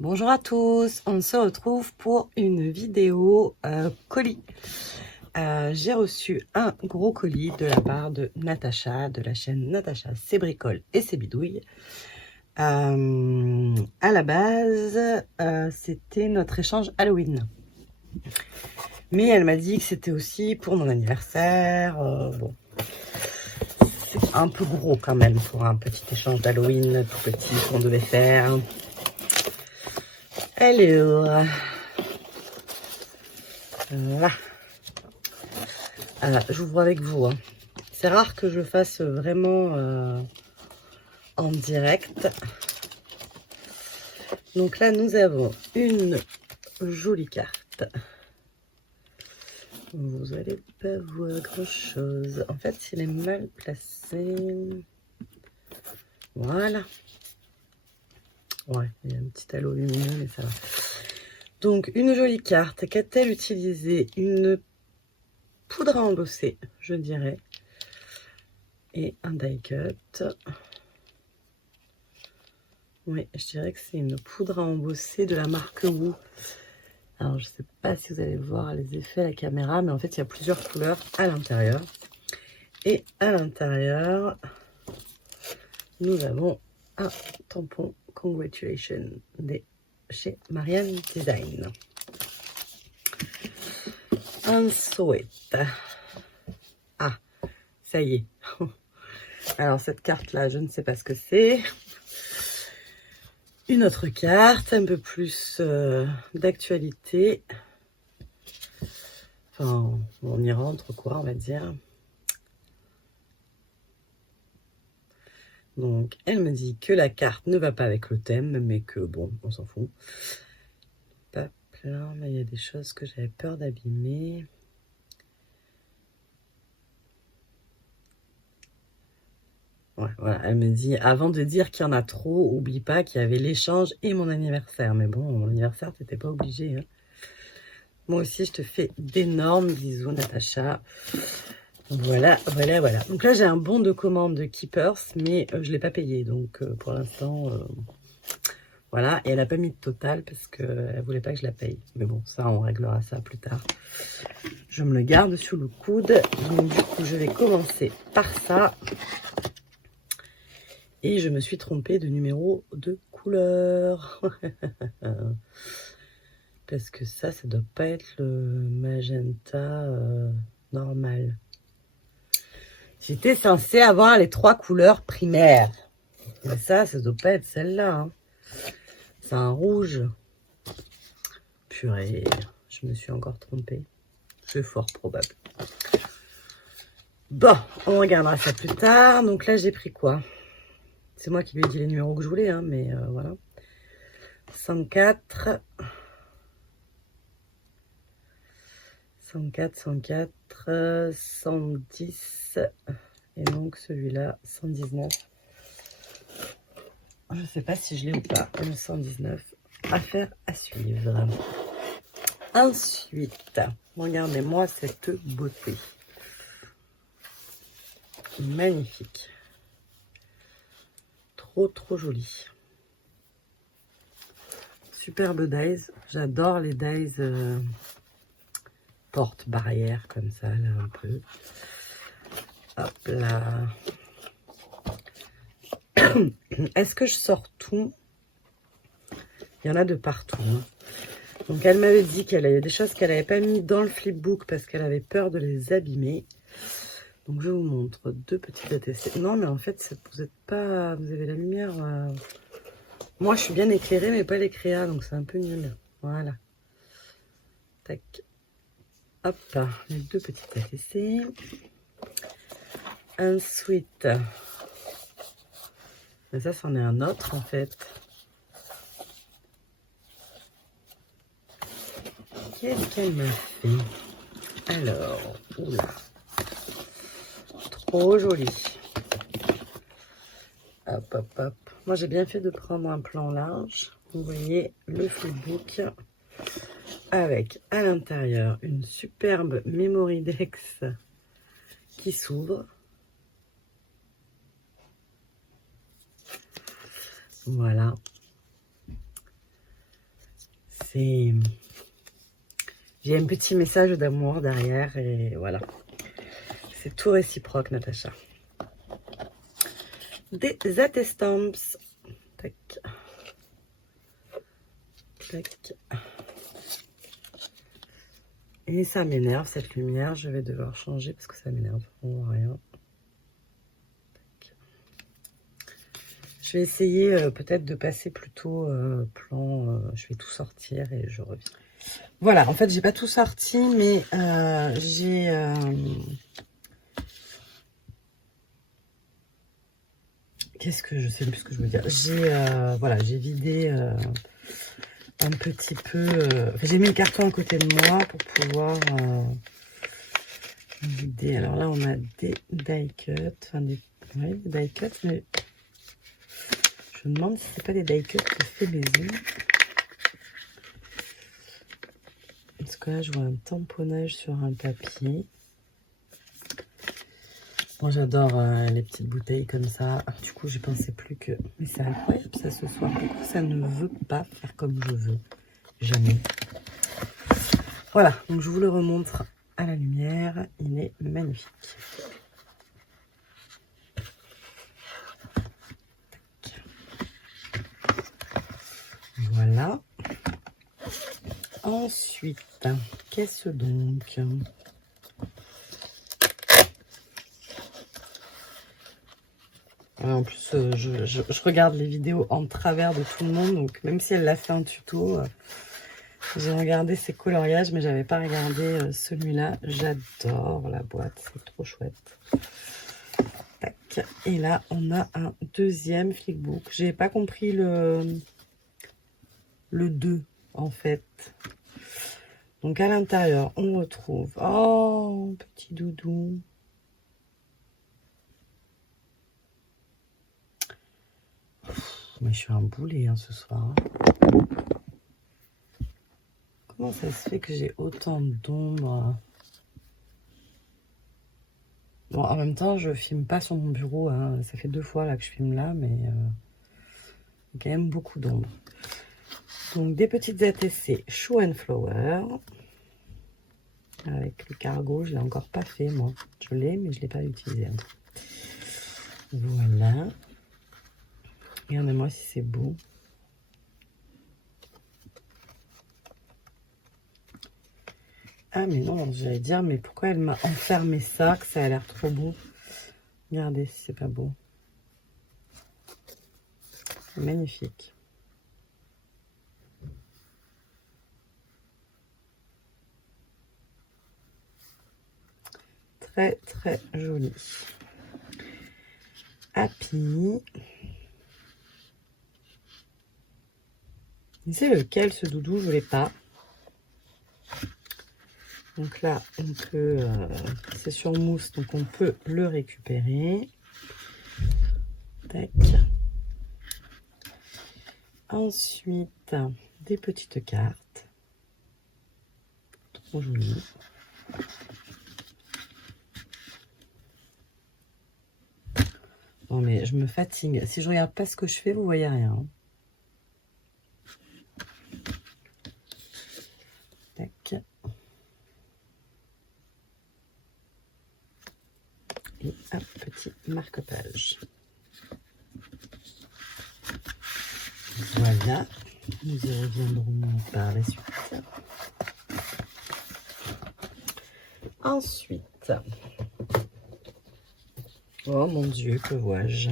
Bonjour à tous, on se retrouve pour une vidéo colis. J'ai reçu un gros colis de la part de Natacha, de la chaîne Natacha C'est Bricole et C'est Bidouille. À la base, c'était notre échange Halloween. Mais elle m'a dit que c'était aussi pour mon anniversaire. Bon, c'est un peu gros quand même pour un petit échange d'Halloween tout petit qu'on devait faire. Alors, voilà. J'ouvre avec vous. Hein. C'est rare que je le fasse vraiment en direct. Donc là, nous avons une jolie carte. Vous n'allez pas voir grand-chose. En fait, il est mal placé. Voilà. Ouais, il y a un petit halo lumineux, mais ça va. Donc, une jolie carte. Qu'a-t-elle utilisé? Une poudre à embosser, je dirais. Et un die cut. Oui, je dirais que c'est une poudre à embosser de la marque Wu. Alors, je ne sais pas si vous allez voir les effets à la caméra, mais en fait, il y a plusieurs couleurs à l'intérieur. Et à l'intérieur, nous avons un tampon Congratulations chez Marianne Design. Un souhait. Ah, ça y est. Alors, cette carte-là, je ne sais pas ce que c'est. Une autre carte, un peu plus d'actualité. Enfin, on y rentre quoi, on va dire. Donc, elle me dit que la carte ne va pas avec le thème, mais que bon, on s'en fout. Pas plein, mais il y a des choses que j'avais peur d'abîmer. Ouais, voilà, elle me dit, avant de dire qu'il y en a trop, oublie pas qu'il y avait l'échange et mon anniversaire. Mais bon, mon anniversaire, t'étais pas obligé. Hein. Moi aussi, je te fais d'énormes bisous, Natacha. Voilà, voilà, voilà. Donc là, j'ai un bon de commande de Keepers, mais je ne l'ai pas payé. Donc, pour l'instant, voilà. Et elle n'a pas mis de total parce qu'elle ne voulait pas que je la paye. Mais bon, ça, on réglera ça plus tard. Je me le garde sous le coude. Donc, du coup, je vais commencer par ça. Et je me suis trompée de numéro de couleur. Parce que ça doit pas être le magenta normal. J'étais censée avoir les 3 couleurs primaires. Mais ça doit pas être celle-là. Hein. C'est un rouge. Purée, je me suis encore trompée. C'est fort probable. Bon, on regardera ça plus tard. Donc là, j'ai pris quoi? C'est moi qui lui ai dit les numéros que je voulais, hein, mais voilà. 104. 104, 104, 110. Et donc celui-là, 119. Je ne sais pas si je l'ai ou pas. Le 119. Affaire à suivre. Ensuite, regardez-moi cette beauté. Magnifique. Trop, trop joli. Superbe dies. J'adore les dies porte-barrière comme ça, là, un peu. Hop là. Est-ce que je sors tout? Il y en a de partout. Hein. Donc, elle m'avait dit qu'elle avait des choses qu'elle n'avait pas mis dans le flipbook parce qu'elle avait peur de les abîmer. Donc, je vous montre 2 petites ATC. Non, mais en fait, vous êtes pas... Vous avez la lumière... Moi, je suis bien éclairée, mais pas les créas, donc c'est un peu nul. Voilà. Tac. Hop, les 2 petites ATC. Ensuite... Mais ça, c'en est un autre, en fait. Qu'est-ce qu'elle m'a fait? Alors, oula. Trop joli. Hop, hop, hop. Moi, j'ai bien fait de prendre un plan large. Vous voyez le flipbook avec à l'intérieur une superbe Memory Dex qui s'ouvre. Voilà. c'est... J'ai un petit message d'amour derrière et voilà. C'est tout réciproque, Natacha. Des attestamps. Tac. Tac. Et ça m'énerve cette lumière. Je vais devoir changer parce que ça m'énerve. On voit rien. Tac. Je vais essayer peut-être de passer plutôt plan. Je vais tout sortir et je reviens. Voilà, en fait, j'ai pas tout sorti, mais j'ai... Qu'est-ce que je sais plus ce que je veux dire. J'ai voilà, j'ai vidé un petit peu... Enfin, j'ai mis le carton à côté de moi pour pouvoir vider. Alors là, on a des die cuts. Enfin, des die cuts, mais je me demande si c'est pas des die cuts que fait maison. Parce que là, je vois un tamponnage sur un papier. Moi, j'adore les petites bouteilles comme ça. Du coup, je pensais plus que... Mais c'est incroyable, ça, ce soir. Pourquoi ça ne veut pas faire comme je veux? Jamais. Voilà, donc je vous le remontre à la lumière. Il est magnifique. Voilà. Ensuite, qu'est-ce donc? En plus, je regarde les vidéos en travers de tout le monde, donc même si elle l'a fait un tuto, j'ai regardé ses coloriages, mais j'avais pas regardé celui-là. J'adore la boîte, c'est trop chouette. Tac. Et là, on a un deuxième flickbook. J'ai pas compris le 2, en fait. Donc à l'intérieur, on retrouve... Oh, petit doudou. Mais je suis un boulet hein, ce soir. Comment ça se fait que j'ai autant d'ombre? Bon, en même temps, je filme pas sur mon bureau. Hein. Ça fait 2 fois là que je filme là, mais il y a quand même beaucoup d'ombre. Donc des petites ATC Show and Flower. Avec le cargo, je l'ai encore pas fait moi. Je l'ai, mais je l'ai pas utilisé. Hein. Voilà. Regardez-moi si c'est beau. Ah mais non, j'allais dire, mais pourquoi elle m'a enfermé ça, que ça a l'air trop beau. Regardez si c'est pas beau. Magnifique. Très très joli. Happy. C'est lequel ce doudou? Je ne l'ai pas. Donc là, on peut, c'est sur mousse, donc on peut le récupérer. Tac. Ensuite, des petites cartes. Trop jolies. Bon, mais je me fatigue. Si je regarde pas ce que je fais, vous voyez rien. Tac. Et un petit marque-page. Voilà. Nous y reviendrons par la suite. Ensuite. Oh mon Dieu, que vois-je?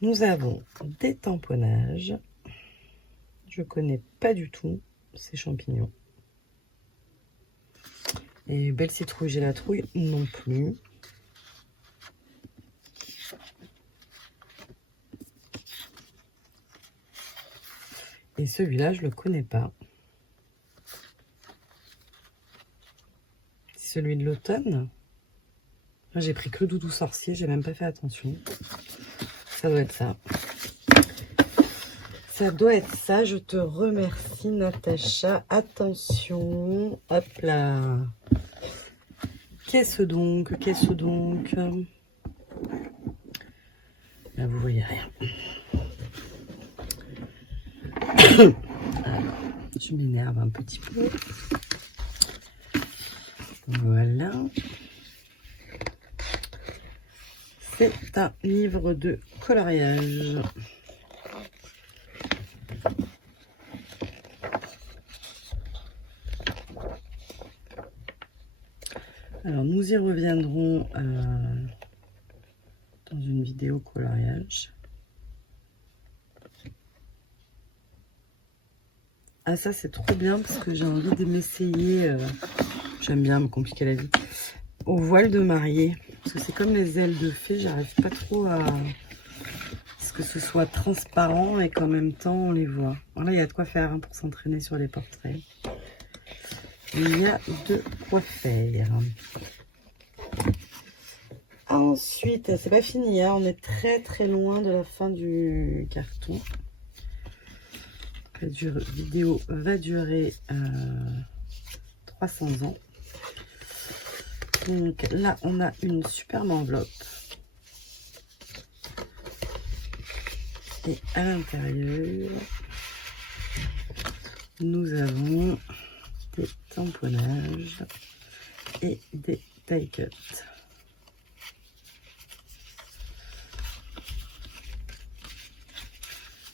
Nous avons des tamponnages. Je connais pas du tout ces champignons. Et belle citrouille, j'ai la trouille non plus. Et celui-là, je le connais pas. C'est celui de l'automne. J'ai pris que le doudou sorcier, j'ai même pas fait attention. Ça doit être ça. Ça doit être ça. Je te remercie, Natacha. Attention. Hop là. Qu'est-ce donc? Qu'est-ce donc? Là, vous voyez rien. Je m'énerve un petit peu. Voilà. C'est un livre de coloriage. Alors, nous y reviendrons dans une vidéo coloriage. Ah, ça, c'est trop bien parce que j'ai envie de m'essayer. J'aime bien me compliquer la vie. Au voile de mariée. Parce que c'est comme les ailes de fée. J'arrive pas trop à ce que ce soit transparent et qu'en même temps, on les voit. Voilà, il y a de quoi faire hein, pour s'entraîner sur les portraits. Il y a de quoi faire. Ensuite, c'est pas fini, hein, on est très loin de la fin du carton. La vidéo va durer 300 ans. Donc là, on a une superbe enveloppe. Et à l'intérieur, nous avons des tamponnages et des die cuts.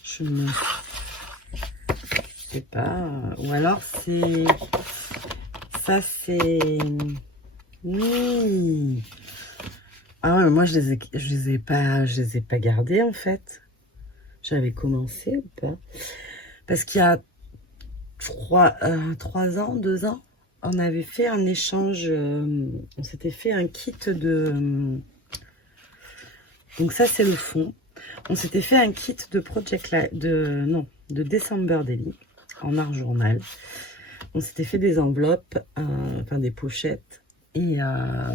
Je ne sais pas, ou alors c'est ça, c'est oui. Ah ouais, moi je les ai pas gardés en fait. J'avais commencé ou pas? Parce qu'il y a 3 ans, 2 ans, on avait fait un échange. On s'était fait un kit de. Donc ça c'est le fond. On s'était fait un kit de de December Daily en art journal. On s'était fait des enveloppes, enfin des pochettes. Et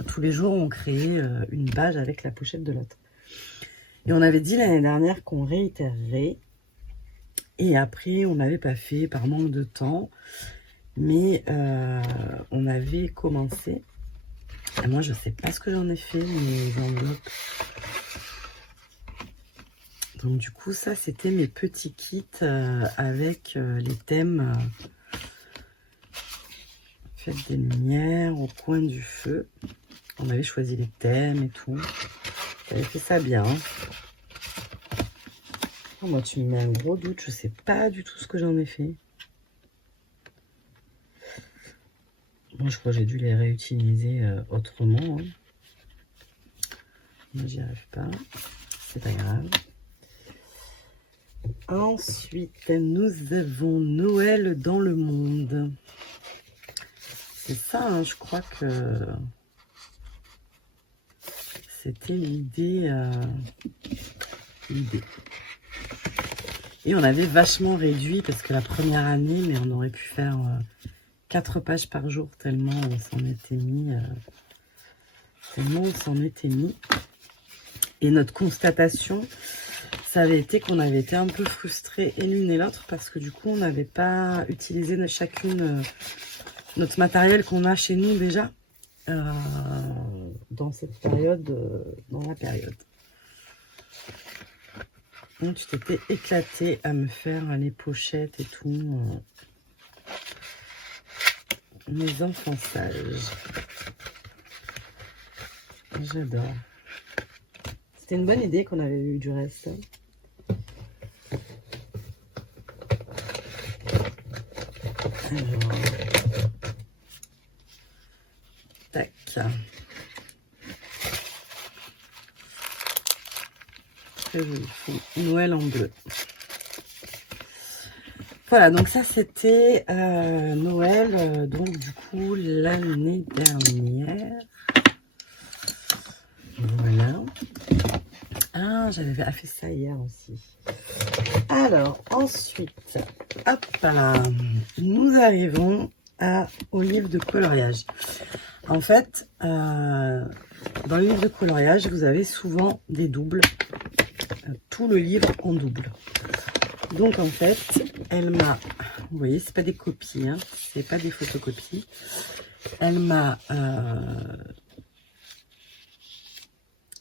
tous les jours, on créait une page avec la pochette de l'autre. Et on avait dit l'année dernière qu'on réitérerait. Et après, on n'avait pas fait par manque de temps. Mais on avait commencé. Et moi, je ne sais pas ce que j'en ai fait, mes enveloppes. Donc du coup, ça, c'était mes petits kits avec les thèmes. Fête des lumières, au coin du feu. On avait choisi les thèmes et tout. J'avais fait ça bien. Oh, moi, tu me mets un gros doute. Je sais pas du tout ce que j'en ai fait. Moi, je crois que j'ai dû les réutiliser autrement. Hein. Moi, j'y arrive pas. C'est pas grave. Ensuite, nous avons Noël dans le monde. C'est ça, hein, je crois que c'était l'idée. Et on avait vachement réduit parce que la première année, mais on aurait pu faire 4 pages par jour tellement on s'en était mis. Et notre constatation, ça avait été qu'on avait été un peu frustrés et l'une et l'autre parce que du coup, on n'avait pas utilisé chacune notre matériel qu'on a chez nous déjà dans cette période, dans la période. Donc, tu t'étais éclaté à me faire les pochettes et tout. Mes enfants sages. J'adore. C'était une bonne idée qu'on avait eu du reste. Alors, tac. Très joli fond. Noël en bleu. Voilà, donc ça c'était Noël, donc du coup l'année dernière. Voilà. Ah, j'avais fait ça hier aussi. Alors, ensuite, hop là, nous arrivons au livre de coloriage. En fait, dans le livre de coloriage, vous avez souvent des doubles. Tout le livre en double. Donc, en fait, elle m'a... Vous voyez, c'est pas des copies, hein, c'est pas des photocopies. Elle m'a...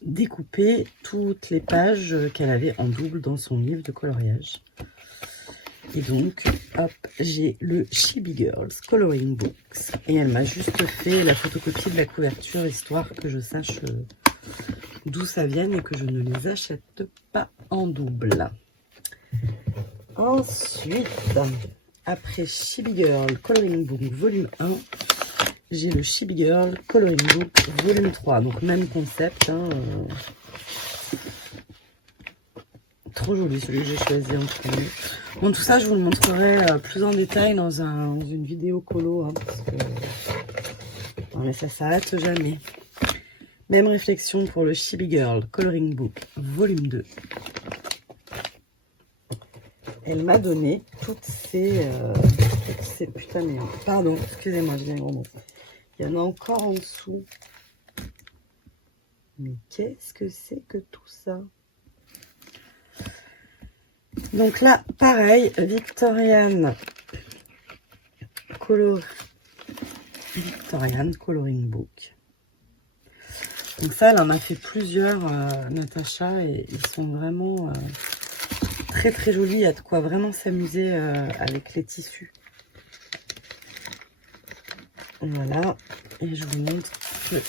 découper toutes les pages qu'elle avait en double dans son livre de coloriage. Et donc, hop, j'ai le Chibi Girls Coloring Books. Et elle m'a juste fait la photocopie de la couverture, histoire que je sache d'où ça vient et que je ne les achète pas en double. Ensuite, après Chibi Girl Coloring Book volume 1, j'ai le Chibi Girl Coloring Book volume 3. Donc, même concept, hein, trop joli celui que j'ai choisi en premier. Bon, tout ça, je vous le montrerai plus en détail dans une vidéo colo, hein, parce que non, mais ça s'arrête jamais. Même réflexion pour le Chibi Girl Coloring Book volume 2. Elle m'a donné toutes ces putains de... Pardon, excusez-moi, je dis un gros mot. Il y en a encore en dessous. Mais qu'est-ce que c'est que tout ça? Donc là, pareil, Victorian Coloring Book. Donc ça, elle en a fait plusieurs, Natacha, et ils sont vraiment très très jolis. Il y a de quoi vraiment s'amuser avec les tissus. Voilà, et je vous montre le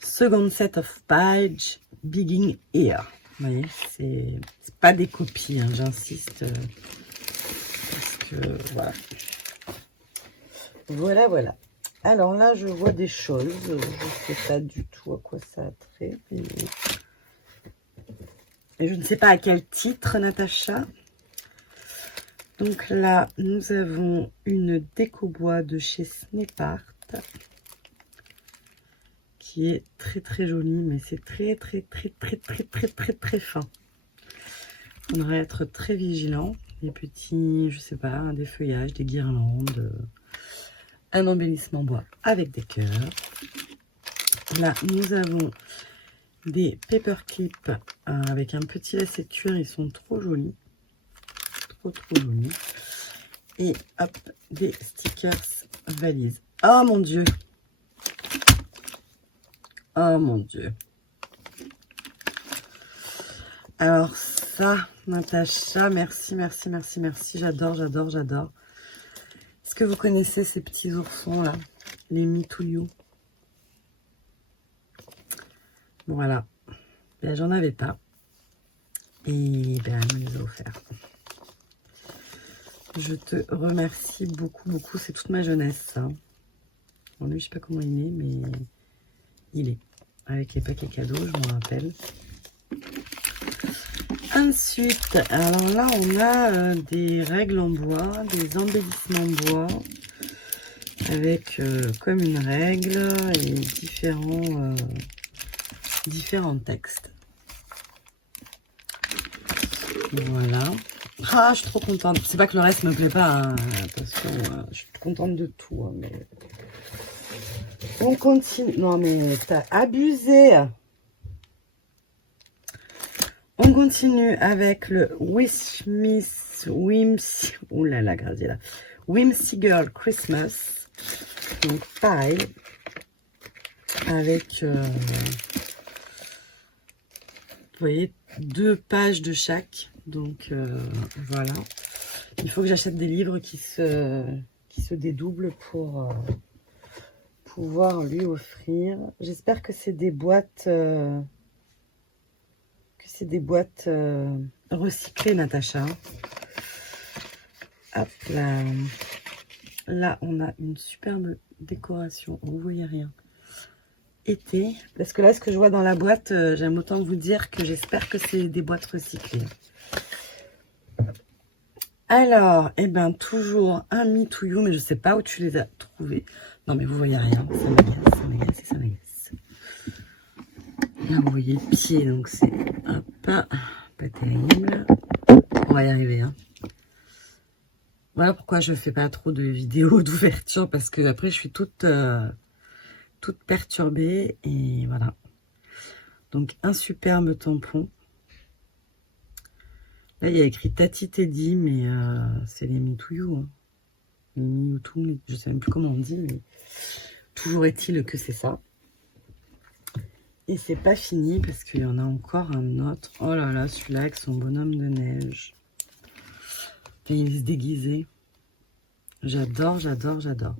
second set of page, Begin Here. Vous voyez, c'est pas des copies, hein, j'insiste, parce que voilà. Voilà. Alors là, je vois des choses, je ne sais pas du tout à quoi ça a trait. Et je ne sais pas à quel titre, Natacha. Donc là, nous avons une déco-bois de chez Snapart, qui est très très jolie, mais c'est très fin. On devrait être très vigilant. Des petits, je sais pas, des feuillages, des guirlandes, un embellissement bois avec des cœurs. Là, nous avons des paper clips avec un petit lacet de cuir. Ils sont trop jolis. Trop jolis. Et hop, des stickers valises. Oh mon Dieu! Oh mon Dieu! Alors ça, Natacha, merci. J'adore. Est-ce que vous connaissez ces petits oursons là? Les Me To You. Voilà. Ben, j'en avais pas. Et ben, elle me les a offerts. Je te remercie beaucoup. C'est toute ma jeunesse, ça. Bon, lui, je sais pas comment il est, mais il est. Avec les paquets cadeaux, je m'en rappelle. Ensuite, alors là, on a des règles en bois, des embellissements bois, avec comme une règle et différents textes. Voilà. Ah, je suis trop contente. C'est pas que le reste me plaît pas, hein. Attention, je suis contente de tout, hein, mais... On continue. Non, mais t'as abusé. On continue avec le Whimsy Girl Christmas. Donc, pareil. Avec, vous voyez, 2 pages de chaque. Donc, voilà. Il faut que j'achète des livres qui se dédoublent pour pouvoir lui offrir. J'espère que c'est des boîtes... recyclées, Natacha. Hop là. Là, on a une superbe décoration. Vous voyez rien. Été. Parce que là, ce que je vois dans la boîte, j'aime autant vous dire que j'espère que c'est des boîtes recyclées. Alors, eh ben, toujours un Me To You, mais je sais pas où tu les as trouvés. Non, mais vous voyez rien. Ça m'agace. Là, vous voyez le pied, donc c'est pas terrible. On va y arriver, hein. Voilà pourquoi je fais pas trop de vidéos d'ouverture, parce que après je suis toute perturbée, et voilà. Donc un superbe tampon. Là il y a écrit Tati Teddy, mais c'est les Me To You, hein. Les Me To, je sais même plus comment on dit, mais toujours est-il que c'est ça. Et c'est pas fini parce qu'il y en a encore un autre. Oh là là, celui-là avec son bonhomme de neige. Quand il se déguisait. J'adore, j'adore, j'adore.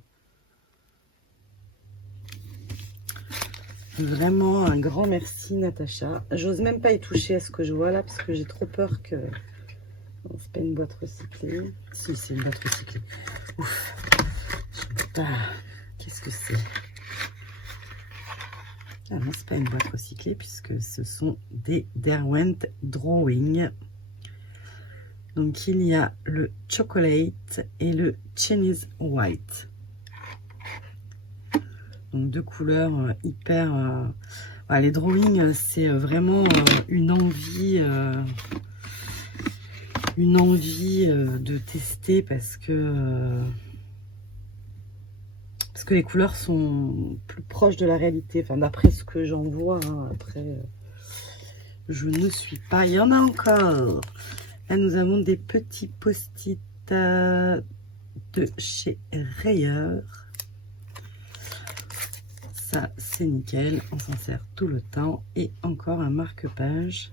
Vraiment un grand merci Natacha. J'ose même pas y toucher à ce que je vois là parce que j'ai trop peur que... Non, c'est pas une boîte recyclée. Si, c'est une boîte recyclée. Ouf. Qu'est-ce que c'est? Ah non, c'est pas une boîte recyclée puisque ce sont des Derwent Drawing. Donc il y a le chocolate et le Chinese white. Donc deux couleurs hyper... les drawings, c'est vraiment une envie de tester parce que les couleurs sont plus proches de la réalité. Enfin, d'après ce que j'en vois, hein. Après, je ne suis pas... Il y en a encore. Là, nous avons des petits post-it de chez Rayer. Ça, c'est nickel. On s'en sert tout le temps. Et encore un marque-page.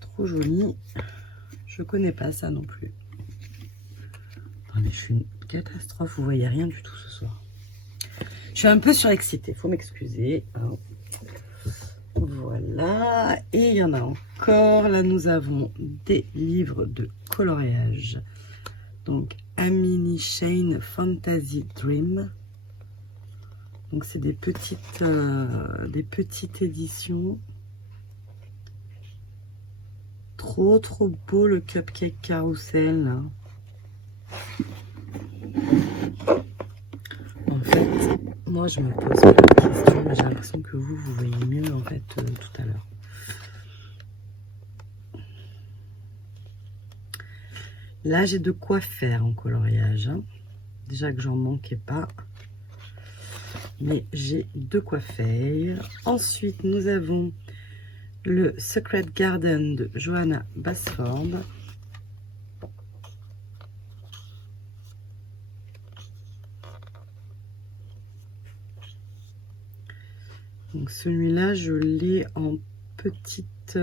Trop joli. Je connais pas ça non plus. Attendez, je suis une catastrophe. Vous voyez rien du tout ce soir. Je suis un peu surexcitée. Faut m'excuser. Voilà. Et il y en a encore. Là, nous avons des livres de coloriage. Donc, Amini Shane Fantasy Dream. Donc, c'est des petites éditions. Trop, trop beau le cupcake carousel. En fait, moi, je me pose plein de questions, mais j'ai l'impression que vous voyez mieux, en fait, tout à l'heure. Là, j'ai de quoi faire en coloriage. Hein. Déjà que j'en manquais pas. Mais j'ai de quoi faire. Ensuite, nous avons le Secret Garden de Johanna Basford. Donc celui-là, je l'ai en petite,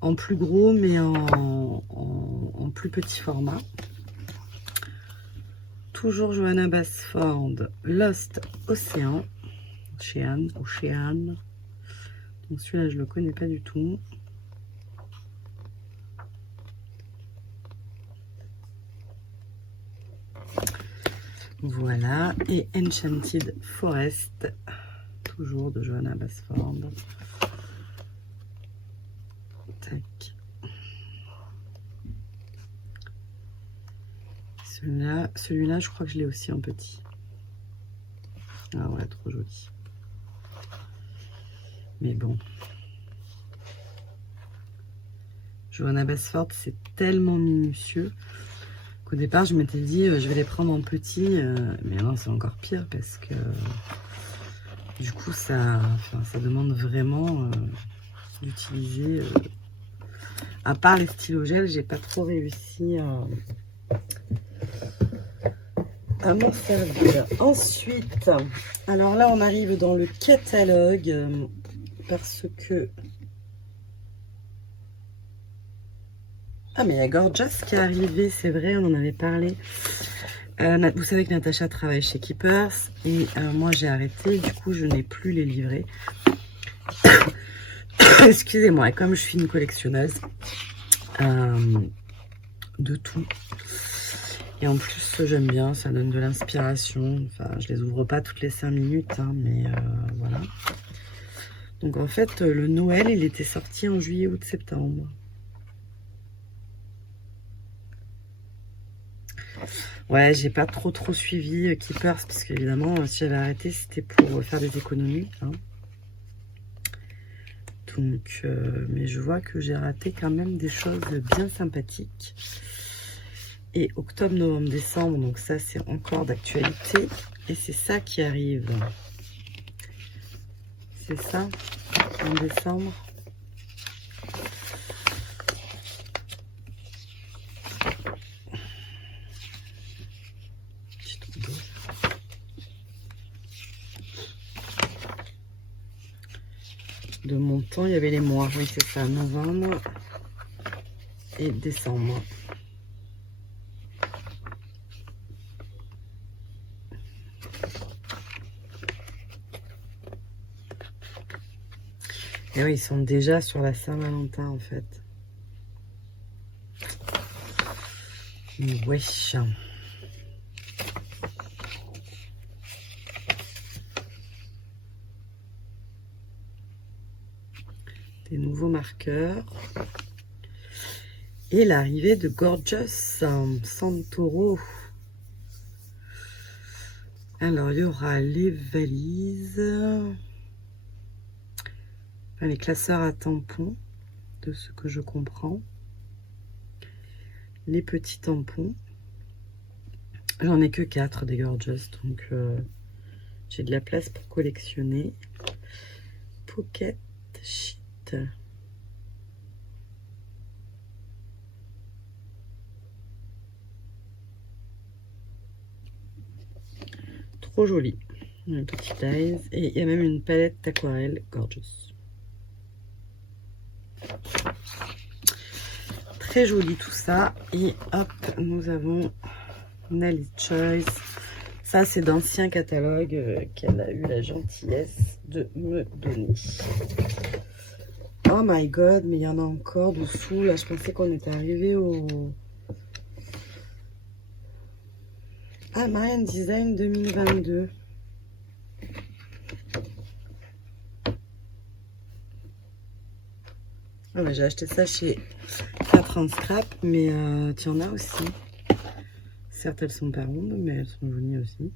en plus gros, mais en plus petit format. Toujours Johanna Basford, Lost Ocean, Ocean. Donc celui-là, je le connais pas du tout. Voilà, et Enchanted Forest, toujours de Johanna Basford. Tac. Celui-là, je crois que je l'ai aussi en petit. Ah ouais, trop joli. Mais bon. Johanna Basford, c'est tellement minutieux qu'au départ, je m'étais dit, je vais les prendre en petit. Mais non, c'est encore pire parce que du coup, ça demande vraiment d'utiliser... à part les stylos gel, j'ai pas trop réussi à m'en servir. Ensuite, alors là, on arrive dans le catalogue parce que... Ah, mais il y a Gorgeous qui est arrivé, c'est vrai, on en avait parlé. Vous savez que Natacha travaille chez Keepers et moi j'ai arrêté, du coup je n'ai plus les livrets. Excusez-moi, comme je suis une collectionneuse de tout. Et en plus, j'aime bien, ça donne de l'inspiration. Enfin, je les ouvre pas toutes les 5 minutes, hein, mais voilà. Donc en fait, le Noël, il était sorti en juillet, août, septembre. Ouais, j'ai pas trop suivi Keepers, parce qu'évidemment, si j'avais arrêté, c'était pour faire des économies. Hein. Donc, mais je vois que j'ai raté quand même des choses bien sympathiques. Et octobre, novembre, décembre, donc ça c'est encore d'actualité. Et c'est ça qui arrive. C'est ça, en décembre. De mon temps, il y avait les mois. Oui, c'est ça, novembre et décembre. Et oui, ils sont déjà sur la Saint-Valentin en fait. Wesh. Des nouveaux marqueurs. Et l'arrivée de Gorgeous Santoro. Alors, il y aura les valises. Enfin, les classeurs à tampons, de ce que je comprends. Les petits tampons. J'en ai que 4 des Gorgeous, donc j'ai de la place pour collectionner. Pocket Sheet. Trop joli. Un petit eyes. Et il y a même une palette d'aquarelle Gorgeous. Très joli tout ça. Et hop, nous avons Nelly Choice. Ça, c'est d'anciens catalogues qu'elle a eu la gentillesse de me donner. Oh my god, mais il y en a encore dessous. Là, je pensais qu'on était arrivé au... Ah, Marianne Design 2022. Ah bah, j'ai acheté ça chez Safran Scrap, mais tu en as aussi. Certes, elles sont pas rondes, mais elles sont jolies aussi.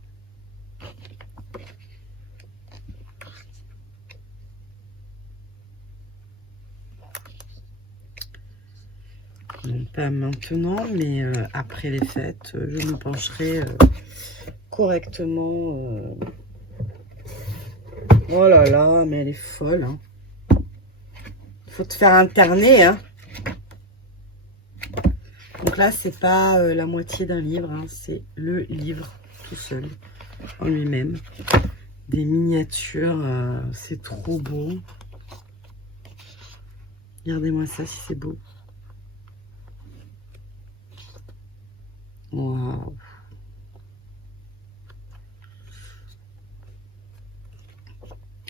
Donc, pas maintenant, mais après les fêtes, je me pencherai correctement. Oh là là, mais elle est folle. Hein. Faut te faire interner. Hein. Donc là, c'est pas la moitié d'un livre, hein, c'est le livre tout seul, en lui-même. Des miniatures, c'est trop beau. Regardez-moi ça, si c'est beau. Waouh.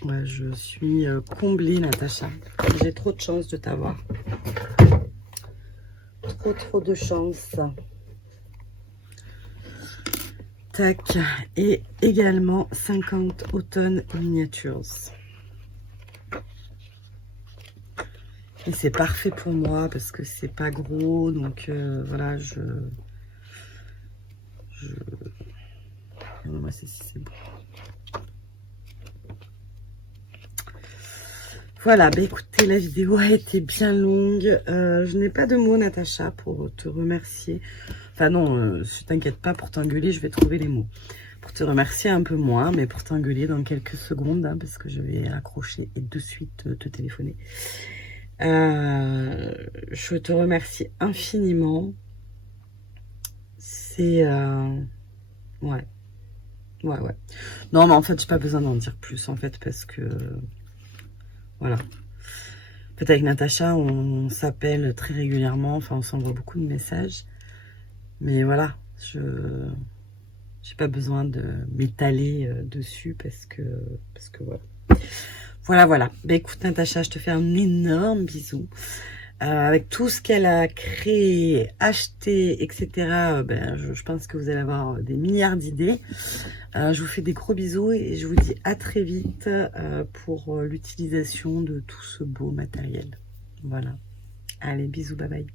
Ouais, je suis comblée, Natacha. J'ai trop de chance de t'avoir. Trop de chance. Tac. Et également 50 automne miniatures. Et c'est parfait pour moi parce que c'est pas gros. Donc voilà, moi, c'est bon. Voilà, bah écoutez, la vidéo a été bien longue. Je n'ai pas de mots, Natacha, pour te remercier. Enfin non, ne t'inquiète pas, pour t'engueuler, je vais trouver les mots. Pour te remercier un peu moins, mais pour t'engueuler dans quelques secondes, hein, parce que je vais accrocher et de suite te téléphoner. Je te remercie infiniment. C'est... ouais. Non, mais en fait, j'ai pas besoin d'en dire plus, en fait, parce que... Voilà. Peut-être avec Natacha, on s'appelle très régulièrement. Enfin, on s'envoie beaucoup de messages. Mais voilà, j'ai pas besoin de m'étaler dessus parce que voilà. Voilà. Bah, écoute, Natacha, je te fais un énorme bisou. Avec tout ce qu'elle a créé, acheté, etc. Ben, je pense que vous allez avoir des milliards d'idées. Je vous fais des gros bisous et je vous dis à très vite pour l'utilisation de tout ce beau matériel. Voilà. Allez, bisous, bye bye.